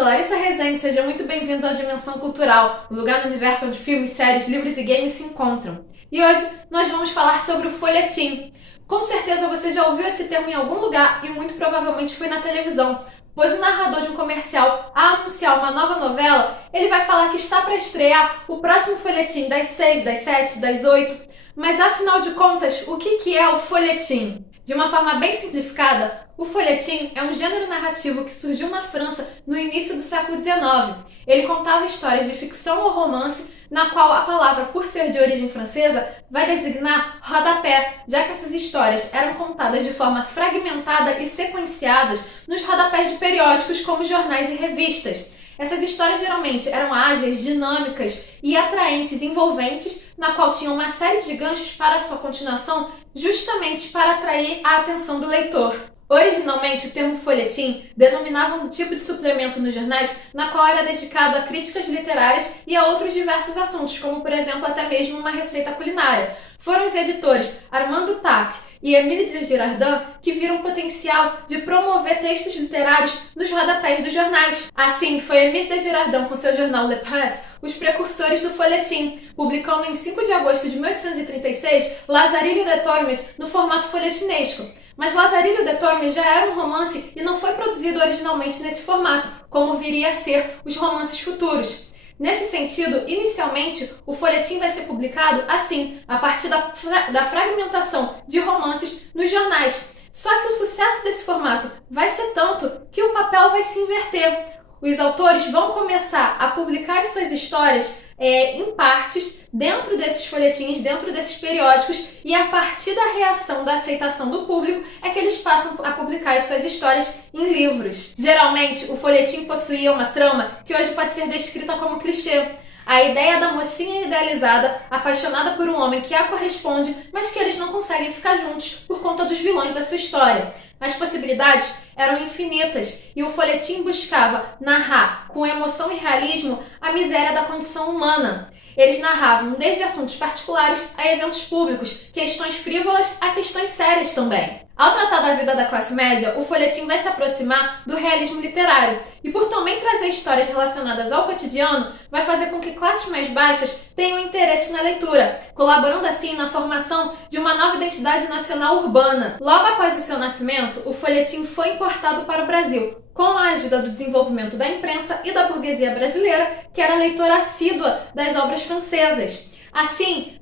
sou Larissa Rezende, sejam muito bem-vindos ao Dimensão Cultural, o lugar no universo onde filmes, séries, livros e games se encontram. E hoje nós vamos falar sobre o folhetim. Com certeza você já ouviu esse termo em algum lugar e muito provavelmente foi na televisão, pois o narrador de um comercial, a anunciar uma nova novela, ele vai falar que está para estrear o próximo folhetim das 6, das 7, das 8. Mas afinal de contas, o que é o folhetim? De uma forma bem simplificada, o folhetim é um gênero narrativo que surgiu na França no início do século XIX. Ele contava histórias de ficção ou romance, na qual a palavra, por ser de origem francesa, vai designar rodapé, já que essas histórias eram contadas de forma fragmentada e sequenciadas nos rodapés de periódicos como jornais e revistas. Essas histórias geralmente eram ágeis, dinâmicas e atraentes, envolventes, na qual tinham uma série de ganchos para a sua continuação, justamente para atrair a atenção do leitor. Originalmente, o termo folhetim denominava um tipo de suplemento nos jornais na qual era dedicado a críticas literárias e a outros diversos assuntos, como, por exemplo, até mesmo uma receita culinária. Foram os editores Armand Duttac e Émile de Girardin que viram o potencial de promover textos literários nos rodapés dos jornais. Assim, foi Émile de Girardin com seu jornal Le Presse os precursores do folhetim, publicando em 5 de agosto de 1836 Lazarillo de Tormes no formato folhetinesco. Mas Lazarillo de Tormes já era um romance e não foi produzido originalmente nesse formato, como viria a ser os romances futuros. Nesse sentido, inicialmente, o folhetim vai ser publicado assim, a partir da fragmentação de romances nos jornais. Só que o sucesso desse formato vai ser tanto que o papel vai se inverter. Os autores vão começar a publicar suas histórias em partes dentro desses folhetins, dentro desses periódicos, e a partir da reação, da aceitação do público, é que eles passam a publicar as suas histórias em livros. Geralmente, o folhetim possuía uma trama que hoje pode ser descrita como clichê. A ideia da mocinha idealizada, apaixonada por um homem que a corresponde, mas que eles não conseguem ficar juntos por conta dos vilões da sua história. As possibilidades eram infinitas e o folhetim buscava narrar com emoção e realismo a miséria da condição humana. Eles narravam desde assuntos particulares a eventos públicos, questões frívolas a questões sérias também. Ao tratar da vida da classe média, o folhetim vai se aproximar do realismo literário e, por também trazer histórias relacionadas ao cotidiano, vai fazer com que classes mais baixas tenham interesse na leitura, colaborando assim na formação de uma nova identidade nacional urbana. Logo após o seu nascimento, o folhetim foi importado para o Brasil, com a ajuda do desenvolvimento da imprensa e da burguesia brasileira, que era leitora assídua das obras francesas. Assim,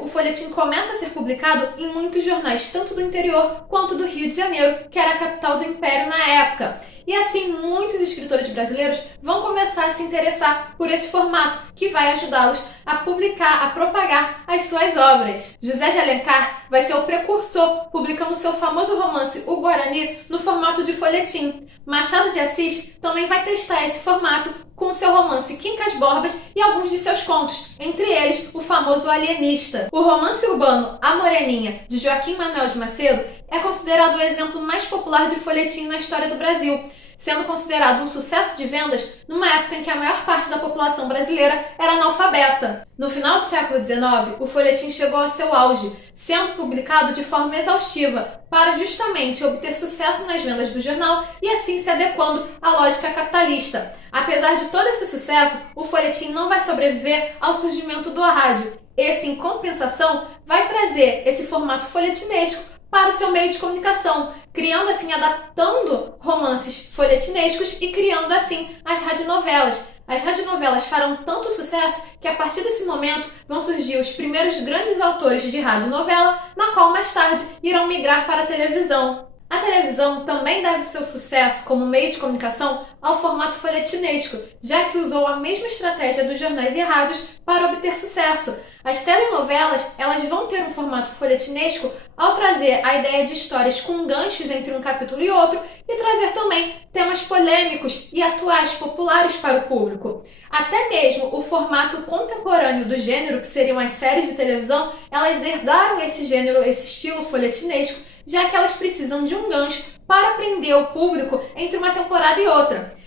o folhetim começa a ser publicado em muitos jornais, tanto do interior quanto do Rio de Janeiro, que era a capital do Império na época. E assim, muitos escritores brasileiros vão começar a se interessar por esse formato, que vai ajudá-los a publicar, a propagar as suas obras. José de Alencar vai ser o precursor, publicando seu famoso romance O Guarani no formato de folhetim. Machado de Assis também vai testar esse formato com seu romance Quincas Borbas e alguns de seus contos, entre eles o famoso Alienista. O romance urbano A Moreninha, de Joaquim Manuel de Macedo, é considerado o exemplo mais popular de folhetim na história do Brasil, sendo considerado um sucesso de vendas numa época em que a maior parte da população brasileira era analfabeta. No final do século XIX, o folhetim chegou ao seu auge, sendo publicado de forma exaustiva, para justamente obter sucesso nas vendas do jornal e assim se adequando à lógica capitalista. Apesar de todo esse sucesso, o folhetim não vai sobreviver ao surgimento do rádio. Esse, em compensação, vai trazer esse formato folhetinesco para o seu meio de comunicação, criando assim, adaptando romances folhetinescos e criando assim as radionovelas. As radionovelas farão tanto sucesso que a partir desse momento vão surgir os primeiros grandes autores de radionovela, na qual mais tarde irão migrar para a televisão. A televisão também deve seu sucesso como meio de comunicação ao formato folhetinesco, já que usou a mesma estratégia dos jornais e rádios para obter sucesso. As telenovelas, elas vão ter um formato folhetinesco ao trazer a ideia de histórias com ganchos entre um capítulo e outro e trazer também temas polêmicos e atuais populares para o público. Até mesmo o formato contemporâneo do gênero, que seriam as séries de televisão, elas herdaram esse gênero, esse estilo folhetinesco, já que elas precisam de um gancho para prender o público entre uma temporada e outra.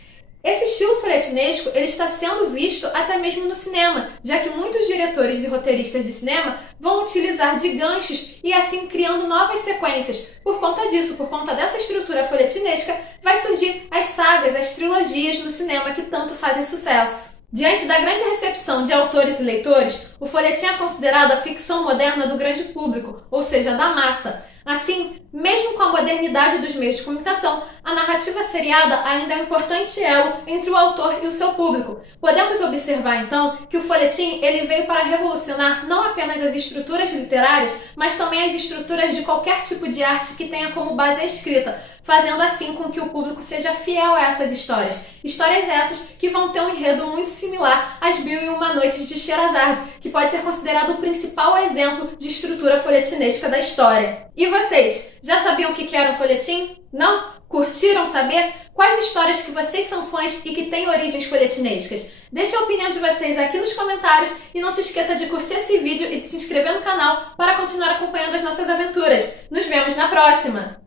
Esse estilo folhetinesco ele está sendo visto até mesmo no cinema, já que muitos diretores e roteiristas de cinema vão utilizar de ganchos e assim criando novas sequências. Por conta disso, por conta dessa estrutura folhetinesca, vai surgir as sagas, as trilogias no cinema que tanto fazem sucesso. Diante da grande recepção de autores e leitores, o folhetim é considerado a ficção moderna do grande público, ou seja, da massa. Assim, mesmo com a modernidade dos meios de comunicação, a narrativa seriada ainda é um importante elo entre o autor e o seu público. Podemos observar, então, que o folhetim ele veio para revolucionar não apenas as estruturas literárias, mas também as estruturas de qualquer tipo de arte que tenha como base a escrita, fazendo assim com que o público seja fiel a essas histórias. Histórias essas que vão ter um enredo muito similar às 1001 Noites de Scheherazade, que pode ser considerado o principal exemplo de estrutura folhetinesca da história. E vocês, já sabiam o que era um folhetim? Não? Curtiram saber? Quais histórias que vocês são fãs e que têm origens folhetinescas? Deixe a opinião de vocês aqui nos comentários e não se esqueça de curtir esse vídeo e de se inscrever no canal para continuar acompanhando as nossas aventuras. Nos vemos na próxima!